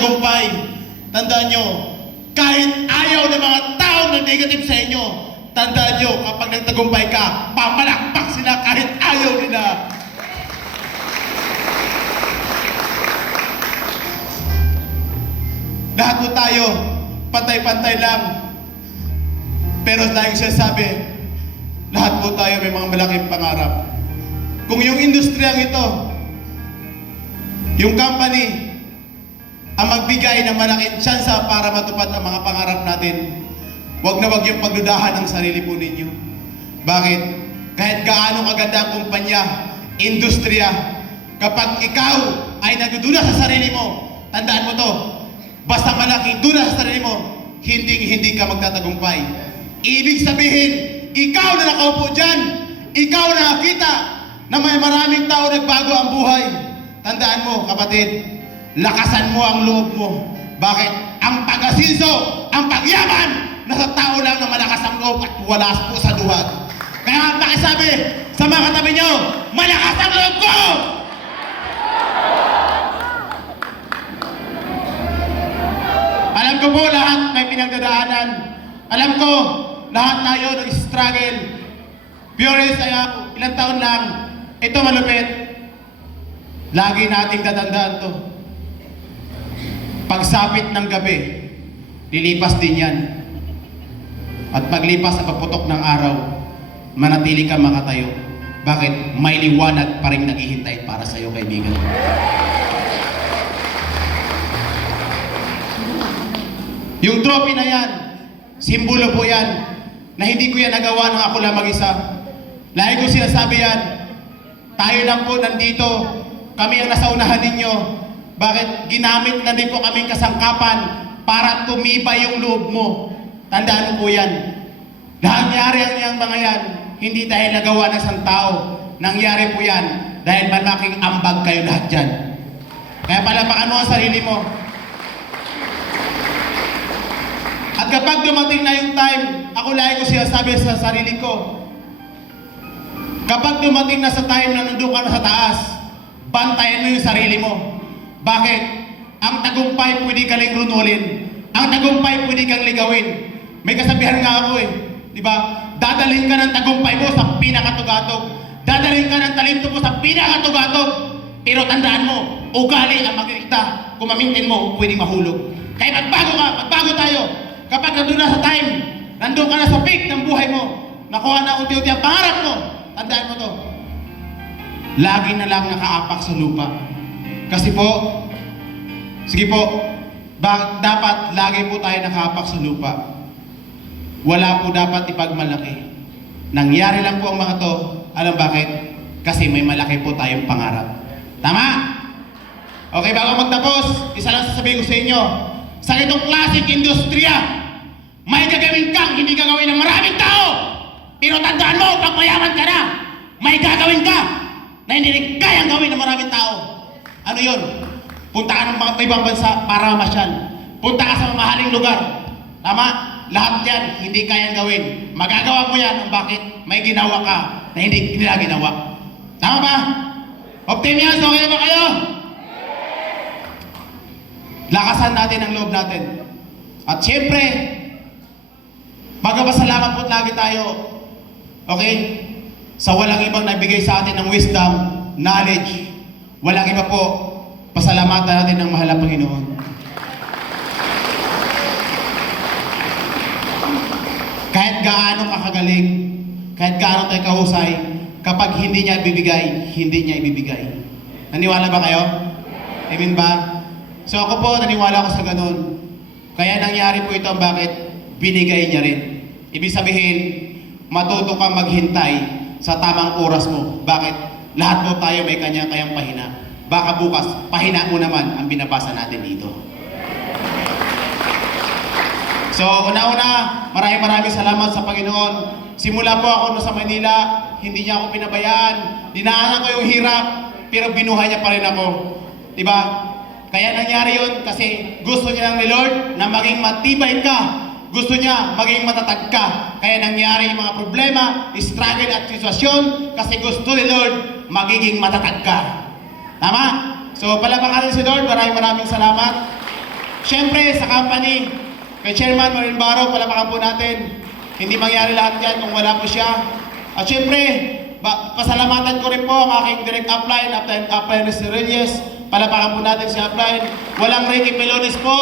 tagumpay. Tandaan nyo, kahit ayaw ng mga tao na negative sa inyo, tandaan nyo, kapag nagtagumpay ka, pamalakpak sila kahit ayaw nila. Lahat po tayo, pantay-pantay lang. Pero dahil siya sabi, lahat po tayo may mga malaking pangarap. Kung yung industriyang ito, yung company, ang magbigay ng malaking tsansa para matupad ang mga pangarap natin, wag na wag yung pagdudahan ng sarili po ninyo. Bakit? Kahit gaano kaganda ang kumpanya, industriya, kapag ikaw ay nagdududa sa sarili mo, tandaan mo to, basta malaking duda sa sarili mo, hindi ka magtatagumpay. Ibig sabihin, ikaw na nakaupo dyan, ikaw na nakita na may maraming tao nagbago ang buhay. Tandaan mo, kapatid, lakasan mo ang loob mo. Bakit? Ang pag-asinso, ang pagyaman, nasa tao lang na malakas ang loob at wala po sa duwag. Kaya pakisabi sa mga katabi nyo, malakas ang loob ko! Alam ko po lahat may pinagdadaanan. Alam ko, lahat tayo nag-struggle. Purist, ilang taon lang. Ito malupit. Lagi nating tatandaan to. Pagsapit ng gabi, lilipas din yan. At paglipas sa pagputok ng araw, manatili ka makatayo. Bakit? May liwanag pa rin naghihintay para sa iyo, kaibigan. Yung trophy na yan, simbolo po yan, na hindi ko yan nagawa nang ako lang mag-isa. Lagi ko sinasabi yan, tayo lang po nandito, kami ang nasa unahan ninyo. Bakit? Ginamit na din po kaming kasangkapan para tumibay yung loob mo. Tandaan mo po yan. Nangyari ang mga yan, hindi dahil nagawa ng isang tao. Nangyari po yan dahil malaking ambag kayo lahat dyan. Kaya palapakan mo ang sarili mo. At kapag dumating na yung time, ako lagi ko sinasabi sa sarili ko, kapag dumating na sa time na nandun ka na sa taas, bantayan mo yung sarili mo. Bakit? Ang tagumpay pwede ka lang runulin. Ang tagumpay pwede kang ligawin. May kasabihan nga ako di ba? Dadalhin ka ng tagumpay mo sa pinakatugatog. Dadalhin ka ng talento mo sa pinakatugatog. Pero tandaan mo, ugali ang magdikta. Kung mamintin mo, pwede mahulog. Kaya magbago tayo. Kapag nandun na sa time, nandun ka na sa peak ng buhay mo, nakuha na unti-unti ang pangarap mo, tandaan mo to, lagi na lang nakaapak sa lupa. Kasi po, sige po, dapat lagi po tayo nakaapak sa lupa. Wala po dapat ipagmalaki. Nangyari lang po ang mga to, alam bakit? Kasi may malaki po tayong pangarap. Tama? Okay, bago magtapos, isa lang sasabihin ko sa inyo, sa itong klaseng industriya, may gagawin kang hindi gagawin ng maraming tao. Pero tandaan mo, pag mayaman ka na, may gagawin ka na hindi rin kayang gawin ng maraming tao. Ano yun? Punta ka ng mga ibang bansa para mamasyal. Punta ka sa mamahaling lugar. Tama? Lahat yan, hindi kayang gawin. Magagawa mo yan kung bakit may ginawa ka na hindi nila ginawa. Tama ba? Optimians, okay ba kayo? Lakasan natin ang loob natin. At siyempre, magpapasalamat po lagi tayo, okay? Sa walang ibang nabigay sa atin ng wisdom, knowledge, walang iba po, pasalamatan natin ng mahal na Panginoon. Kahit gaano kakagaling, kahit gaano tayo kahusay, kapag hindi niya ibibigay, hindi niya ibibigay. Naniwala ba kayo? Amen ba? So ako po, naniwala ko sa ganun. Kaya nangyari po ito bakit binigay niya rin. Ibig sabihin, matuto kang maghintay sa tamang oras mo. Bakit? Lahat po tayo may kanya-kayang pahina. Baka bukas, pahina mo naman ang binabasa natin dito. So, una-una, maraming salamat sa Panginoon. Simula po ako sa Manila, hindi niya ako pinabayaan. Dinaanan ko yung hirap, pero binuhay niya pa rin ako. Diba? Kaya nangyari yun kasi gusto niya ng Lord na maging matibay ka. Gusto niya maging matatag ka. Kaya nangyari yung mga problema, struggle at sitwasyon kasi gusto ni Lord magiging matatag ka. Tama? So palapakan si Lord, maraming salamat. Siyempre, sa company, kay Chairman Marin Baro, palapakan po natin. Hindi mangyari lahat yan kung wala po siya. At siyempre, pasalamatan ko rin po ang aking direct upline, upline Reyes. Palapakan po natin si upline. Walang Ricky Pelones po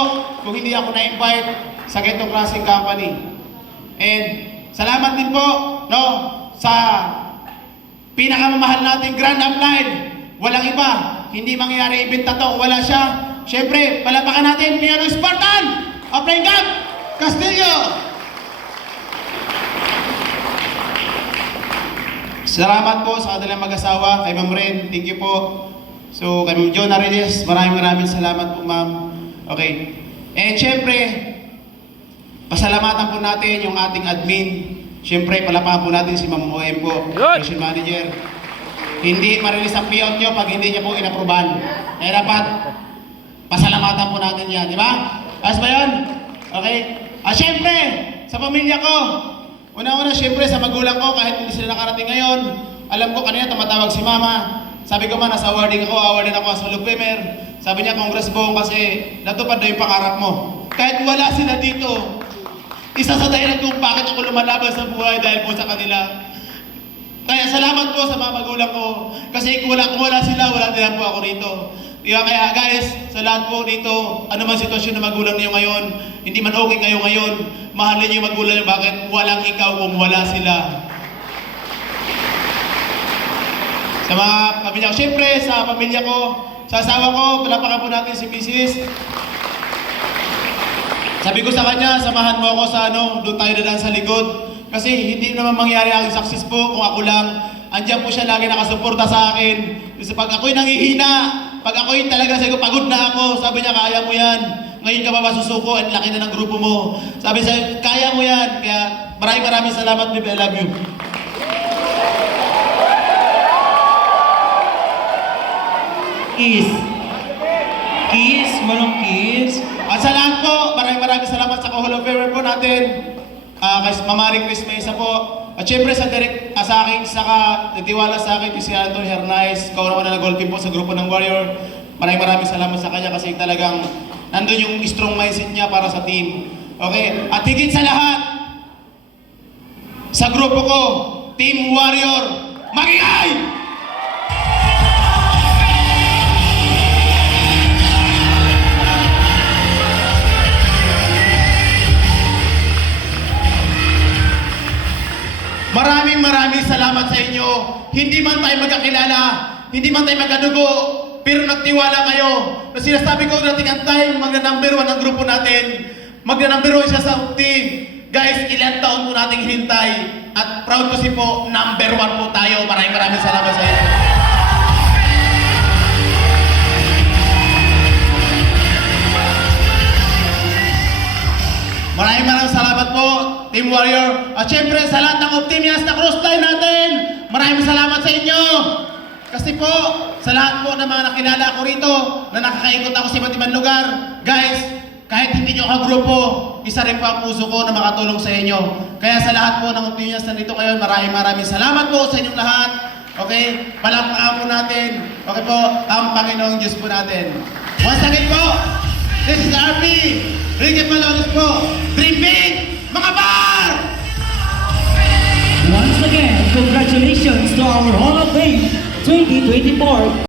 kung hindi ako na-invite sa ganitong klaseng company. And salamat din po no, sa pinakamamahal nating grand upline. Walang iba. Hindi mangyayari event na to kung wala siya. Siyempre, palapakan natin, Piano Spartan, Upline Camp, Castillo. Salamat po sa kanilang mag-asawa, kay Ma'am Ren, thank you po. So, kay Ma'am Jonah Reyes, maraming salamat po, Ma'am. Okay. And siyempre, pasalamatan po natin yung ating admin. Siyempre, palapakan po natin si Ma'am OM po, Operation Manager. Hindi marilis ang payout nyo pag hindi niya po inaprubahan. Kaya dapat, pasalamatan po natin yan, di ba? Ayos ba yan? Okay? Siyempre, sa pamilya ko, una-una, siyempre, sa magulang ko, kahit hindi sila nakarating ngayon, alam ko kanina tumatawag si Mama. Sabi ko man, nasa awarding ako as Hall of Famer. Sabi niya, Congress Bong, kasi natupad na yung pangarap mo. Kahit wala sila dito, isa sa dahilan kung bakit ako lumalaban sa buhay dahil po sa kanila. Kaya salamat po sa mga magulang ko. Kasi kung wala sila, wala din po ako rito. Kaya guys, sa lahat po dito, ano man sitwasyon na magulang niyo ngayon, hindi man okay kayo ngayon, mahalin niyo yung magulang niyo. Bakit? Walang ikaw kung wala sila. Sa mga pamilya ko, siyempre sa pamilya ko, sa asawa ko, palapakan po natin si Mrs. Sabi ko sa kanya, samahan mo ako sa doon tayo dadaan sa likod. Kasi hindi naman mangyari ang success po kung ako lang. Andiyan po siya lagi nakasuporta sa akin. Kasi pag ako'y nangihina, pag ako'y talaga sabi ko, pagod na ako, sabi niya, kaya mo yan. Ngayon ka ba masusuko? Ang laki na ng grupo mo. Sabi siya, kaya mo yan. Kaya maraming salamat, baby. I love you. Kiss, manong kiss. At sa lahat po, maraming salamat sa Hall of Famer po natin. Kay Mamari Chris Mesa po. At syempre sa akin, saka nagtiwala sa akin, si Anthony Hernandez, kauna na nag-goal team po sa grupo ng Warrior. Maraming salamat sa kanya kasi talagang nandun yung strong mindset niya para sa team. Okay? At higit sa lahat, sa grupo ko, Team Warrior, magingay! Maraming salamat sa inyo. Hindi man tayo magkakilala, hindi man tayo magkadugo, pero nagtiwala kayo. Na sinasabi ko natin ang time, magna-number 1 ang grupo natin. Magna-number 1 siya sa team. Guys, ilang taon po nating hintay. At proud kasi po, number 1 po tayo. Maraming salamat sa inyo. Maraming salamat po, Team Warrior. At syempre sa lahat ng Optimians na crossline natin, maraming salamat sa inyo. Kasi po, sa lahat po ng mga nakilala ko rito, na nakakaikot ako sa iba't ibang lugar, guys, kahit hindi nyo kagrupo, isa rin po ang puso ko na makatulong sa inyo. Kaya sa lahat po ng Optimians na dito ngayon, maraming salamat po sa inyong lahat. Okay? Palakpakan po natin. Okay po, ang Panginoong Diyos po natin. Once again po, this is RP. Ricky Pelones po. Dream big, mga bar! Once again, congratulations to our Hall of Fame 2024